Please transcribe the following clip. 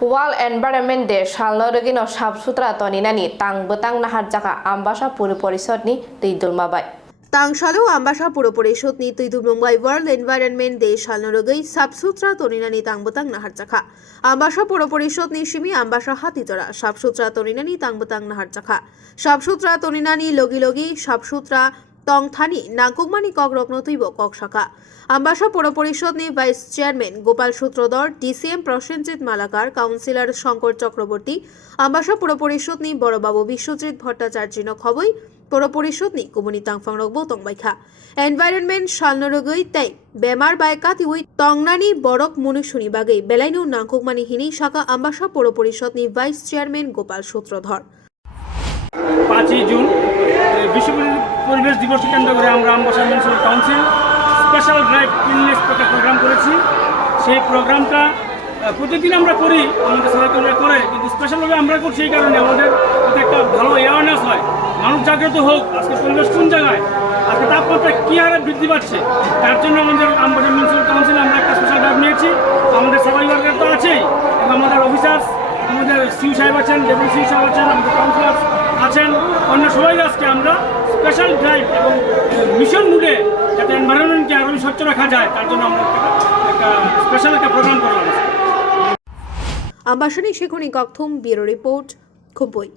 World Environment Day salnorogino sabsutra toninani tangbetang nahar jaka ambasa puri porisodni tidul mabai. Tangshalo ambasa puro porisodni tidul mumbai World Environment Day salnorogoi sabsutra toninani tangbetang nahar jaka ambasa puro porisodni shimi ambasa hatijora sabsutra toninani tangbetang nahar jaka sabsutra toninani logi sabsutra টংথানি নাগকমানি কক রত্নতৈব কক শাখা আম্বাসা পৌর পরিষদ vice chairman Gopal Sutradhar DCM Prasenjit Malakar councillor Shankar Chakraborty Ambassa পৌর পরিষদ বড়বাবু বিশ্বজিৎ ভট্টাচার্য খবই পৌর পরিষদ কুমনি তাংফাং রগব তংবাইখা এনভায়রনমেন্ট সালনরগৈ তাই বেমার বাইকা তিউই তংনানি বড়ক মনুশুনি বাগৈ বেলাইনু নাগকমানি হিনি শাখা আম্বাসা পৌর পরিষদ vice chairman Gopal Sutradhar 5 June বিশ্ব পরিবেশ দিবস কেন্দ্র করে আমরা Ambassa municipal council special drive cleanness program করেছি। সেই প্রোগ্রামটা প্রতিদিন আমরা করি, আমাদের সবাইকে করে, কিন্তু স্পেশালভাবে আমরা করছি এই কারণে আমাদের একটা ভালো অ্যাওয়ারনেস হয়, মানুষ জাগ্রত হোক আজকে পরিবেশ কোন জায়গায়, আজকে তাপমাত্রা কী হারে বৃদ্ধি পাচ্ছে। তার জন্য আমাদের আম্বাসা মিউনিসিপ্যাল কাউন্সিল আমরা একটা স্পেশাল ড্রাইভ নিয়েছি। আমাদের সবাই তো আছেই, এবং আমাদের অফিসার্স, আমাদের সিউ সাহেব আছেন, ডেপুটি সিউ সাহেব আছেন, আমাদের কাউন্সিলার আছেন, অন্য সবাই আজকে আমরা স্পেশাল ড্রাইভ এবং মিশন মুডে যাতে এনভায়রনমেন্টকে আরও স্বচ্ছ রাখা যায় তার জন্য আমরা একটা স্পেশাল একটা প্রোগ্রাম করলাম। আম্বাসানি শেখনি ককথুম ব্যুরো রিপোর্ট খুবই।